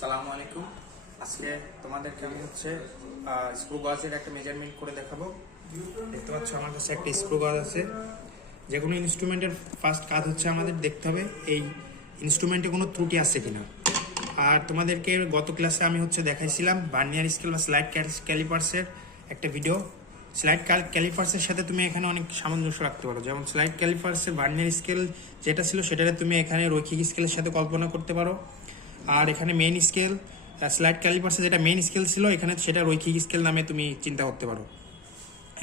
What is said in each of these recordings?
আসসালামু আলাইকুম। আজকে তোমাদেরকে আমি স্ক্রু গজের একটা মেজারমেন্ট করে দেখাবো। দেখতে পাচ্ছ আমার কাছে একটা স্ক্রু গজ আছে। যে কোনো ইনস্ট্রুমেন্টের ফার্স্ট কাজ হচ্ছে আমাদের দেখতে হবে এই ইনস্ট্রুমেন্টে কোনো ত্রুটি আছে কিনা। আর তোমাদেরকে গত ক্লাসে আমি দেখাইছিলাম ভার্নিয়ার স্কেল বা স্লাইড ক্যালিপার্সের একটা ভিডিও। স্লাইড ক্যালিপার্সের সাথে তুমি এখানে অনেক সামঞ্জস্য রাখতে পারো। যেমন স্লাইড ক্যালিপার্সের ভার্নিয়ার স্কেল যেটা ছিল সেটাতে তুমি এখানে রৈখিক স্কেলের সাথে কল্পনা করতে পারো। আর এখানে মেইন স্কেল স্লাইড ক্যালিপার্সে যেটা মেইন স্কেল ছিল এখানে সেটা রৈখিক স্কেল নামে তুমি চিন্তা করতে পারো।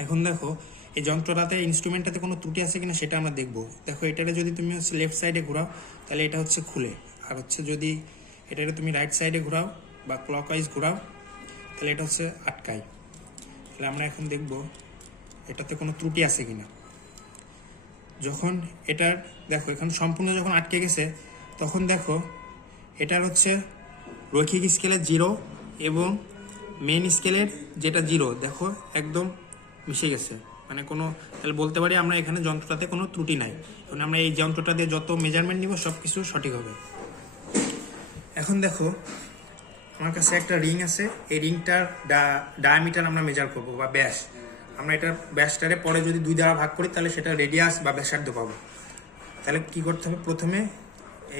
এখন দেখো এই যন্ত্রটাতে ইনস্ট্রুমেন্টটাতে কোনো ত্রুটি আছে কিনা সেটা আমরা দেখবো। দেখো এটারে যদি তুমি লেফট সাইডে ঘোরাও তাহলে এটা খুলে, আর যদি এটারে তুমি রাইট সাইডে ঘোরাও বা ক্লকওয়াইজ ঘোরাও তাহলে এটা আটকায়। তাহলে আমরা এখন দেখব এটাতে কোনো ত্রুটি আছে কিনা। যখন এটার দেখো এখন সম্পূর্ণ যখন আটকে গেছে তখন দেখো এটার রৈখিক স্কেলের 0 এবং মেইন স্কেলের যেটা 0 দেখো একদম মিশে গেছে, মানে কোনো, তাহলে বলতে পারি আমরা এখানে যন্ত্রটাতে কোনো ত্রুটি নাই। এখন আমরা এই যন্ত্রটা দিয়ে যত মেজারমেন্ট নিব সব কিছু সঠিক হবে। এখন দেখো আমার কাছে একটা রিং আছে, এই রিংটার ডায়ামিটার আমরা মেজার করব বা ব্যাস। আমরা এটার ব্যাসটারে পরে যদি 2 দ্বারা ভাগ করি তাহলে সেটা রেডিয়াস বা ব্যাসার্ধ পাবো। তাহলে কি করতে হবে, প্রথমে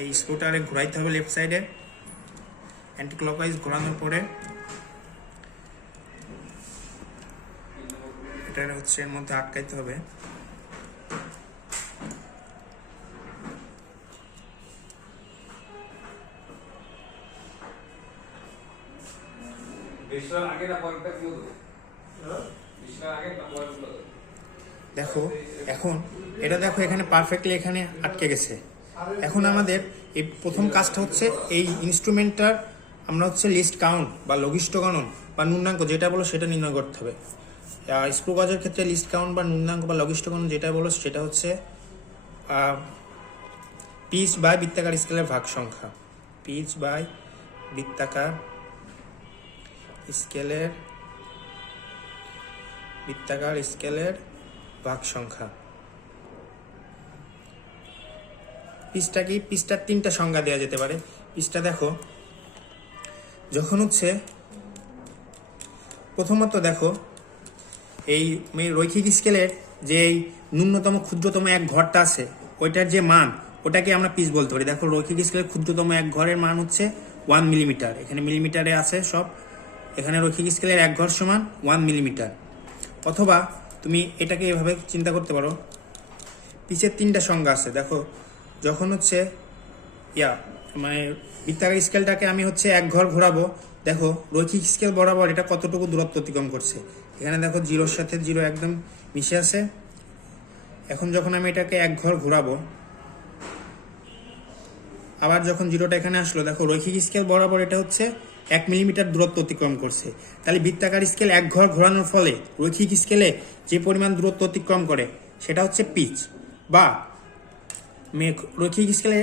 এই স্ক্রুটারে ঘোরাইতে হবে লেফট সাইডে, অ্যান্টি ক্লকওয়াইজ ঘোরানোর পরে এটা এর মধ্যে আটকাইতে হবে। দেখো এখন এটা দেখো এখানে পারফেক্টলি এখানে আটকে গেছে। এখন আমাদের এই প্রথম কাজটা এই ইনস্ট্রুমেন্টটার আমরা লিস্ট কাউন্ট বা লঘিষ্ঠ গণন বা ন্যূনাঙ্ক যেটা বলো সেটা নির্ণয় করতে হবে। স্ক্রু গজের ক্ষেত্রে লিস্ট কাউন্ট বা ন্যূনাঙ্ক বা লঘিষ্ঠ গণন যেটা বলো সেটা পিচ বাই বৃত্তাকার স্কেলের ভাগ সংখ্যা। পিচ বাই বৃত্তাকার স্কেলের ভাগ সংখ্যা। পিচটা কি, পিচটার 3টা সংজ্ঞা দেওয়া যেতে পারে। পিচটা দেখো যখন প্রথমত দেখো এই রৈখিক স্কেলের যে ন্যূনতম ক্ষুদ্রতম এক ঘরটা আছে ওইটার যে মান ওটাকে আমরা পিচ বলতে পারি। দেখো রৈখিক স্কেলের ক্ষুদ্রতম এক ঘরের মান 1 মিলিমিটার, এখানে মিলিমিটারে আছে সব। এখানে রৈখিক স্কেলের এক ঘর সমান 1 মিলিমিটার। অথবা তুমি এটাকে এভাবে চিন্তা করতে পারো, পিচের 3টা সংজ্ঞা আছে। দেখো যখন মানে বৃত্তাকার স্কেলটাকে আমি এক ঘর ঘোরাবো, দেখো রৈখিক স্কেল বরাবর এটা কতটুকু দূরত্ব অতিক্রম করছে। এখানে দেখো 0-র সাথে 0 একদম মিশে আছে। এখন যখন আমি এটাকে এক ঘর ঘোরাবো, আবার যখন 0টা এখানে আসলো, দেখো রৈখিক স্কেল বরাবর এটা 1 মিলিমিটার দূরত্ব অতিক্রম করছে। তাহলে বৃত্তাকার স্কেল এক ঘর ঘোরানোর ফলে রৈখিক স্কেলে যে পরিমাণ দূরত্ব অতিক্রম করে সেটা পিচ, বা রৈখিক স্কেলে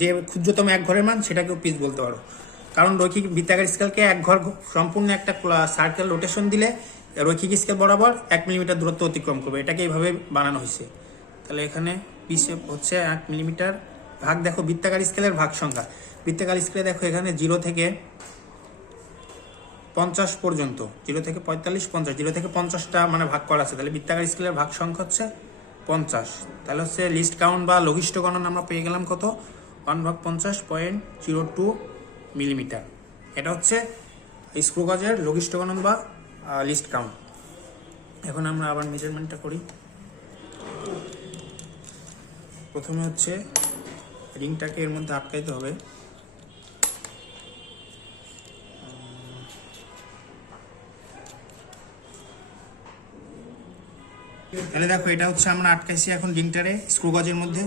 যে ক্ষুদ্রতম এক ঘরের মান সেটাকেও পিচ বলতে পারো। কারণ রৈখিক বৃত্তাকার স্কেলকে এক ঘর সম্পূর্ণ একটা সার্কেল রোটেশন দিলে রৈখিক স্কেল বরাবর 1 মিলিমিটার দূরত্ব অতিক্রম করবে। এটাকে এইভাবে বানানো হয়েছে। তাহলে এখানে পিচ 1 মিলিমিটার ভাগ দেখো বৃত্তাকার স্কেলের ভাগ সংখ্যা। বৃত্তাকার স্কেলে দেখো এখানে 0 থেকে 50 পর্যন্ত, 0 থেকে 45, 50, 0 থেকে 50টা মানে ভাগ করা আছে। তাহলে বৃত্তাকার স্কেলের ভাগ সংখ্যা 50। তাহলে লিস্ট কাউন্ট বা লঘিষ্ঠ গণন আমরা পেয়ে গেলাম কত, 1/50.02 মিলিমিটার। এটা স্ক্রু গজের লঘিষ্ঠ গণন বা লিস্ট কাউন্ট। এখন আমরা আবার মেজারমেন্টটা করি। প্রথমে রিংটাকে এর মধ্যে আটকাইতে হবে। তাহলে দেখো এটা আমরা আটকাইছি এখন রিংটারে স্ক্রু গজের মধ্যে।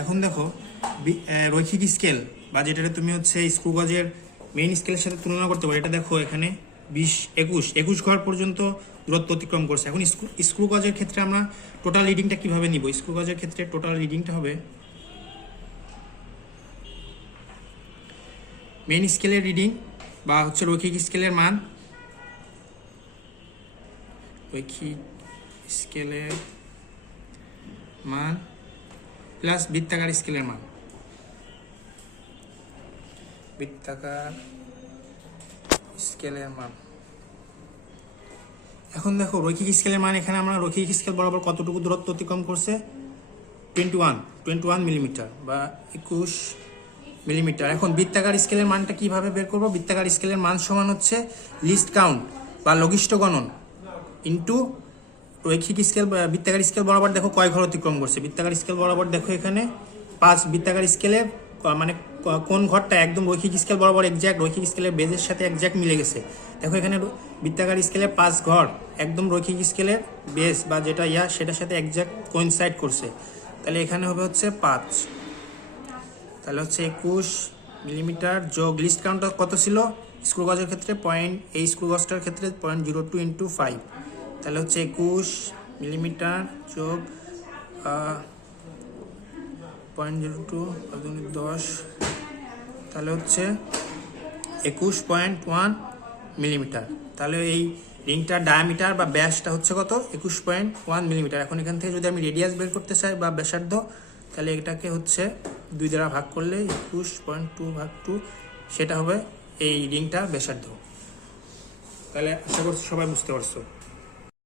এখন দেখো রৈখিক স্কেল বা যেটাতে তুমি স্ক্রু গজের মেইন স্কেলের সাথে তুলনা করতে পারো। এটা দেখো এখানে 21 ঘর পর্যন্ত দূরত্ব অতিক্রম করছে। এখন স্ক্রু গজের ক্ষেত্রে আমরা টোটাল রিডিংটা কিভাবে নিব? স্ক্রু গজের ক্ষেত্রে টোটাল রিডিংটা হবে মেইন স্কেলের রিডিং বা রৈখিক স্কেলের মান, রৈখিক স্কেলের মান প্লাস বৃত্তাকার স্কেলের মান। বৃত্তাকার স্কেলের মান। এখন দেখো রৈখিক স্কেলের মান, এখানে আমরা রৈখিক স্কেল বরাবর কতটুকু দূরত্ব অতিক্রম করছে, 21 মিলিমিটার বা 21 মিলিমিটার। এখন বৃত্তাকার স্কেলের মানটা কিভাবে বের করব? বৃত্তাকার স্কেলের মান সমান হচ্ছে লিস্ট কাউন্ট বা লঘিষ্ঠ গণন ইন্টু রৈখিক স্কেল। বৃত্তাকার স্কেল বরাবর দেখো কয় ঘর অতিক্রম করছে, বৃত্তাকার স্কেল বরাবর দেখো এখানে 5। বৃত্তাকার স্কেলের মানে কোন ঘরটা একদম রৈখিক স্কেল বরাবর একজ্যাক্ট, রৈখিক স্কেলের বেজের সাথে একজ্যাক্ট মিলে গেছে। দেখো এখানে বৃত্তাকার স্কেলে 5 ঘর একদম রৈখিক স্কেলের বেস বা যেটা সেটার সাথে একজ্যাক্ট কোইনসাইড করছে। তাহলে এখানে হবে হচ্ছে 5, তাহলে হচ্ছে 21 মিলিমিটার যোগ লিস্ট কাউন্টটা কত ছিল স্ক্রু গজের ক্ষেত্রে এই স্ক্রু গজটার ক্ষেত্রে 0.02 ইন্টু 5, তাহলে হচ্ছে 21 মিলিমিটার যোগ 0.02 10, তাহলে হচ্ছে 21.1 মিলিমিটার। তাহলে এই রিংটার ডায়ামিটার বা ব্যাসটা হচ্ছে কত, 21.1 মিলিমিটার। এখন এখান থেকে যদি আমি রেডিয়াস বের করতে চাই বা ব্যাসার্ধ, তাহলে এটাকে হচ্ছে 2 দ্বারা ভাগ করলে 21.2 ভাগ 2, সেটা হবে এই রিংটার ব্যাসার্ধ। তাহলে আশা করছি সবাই বুঝতে পারছো।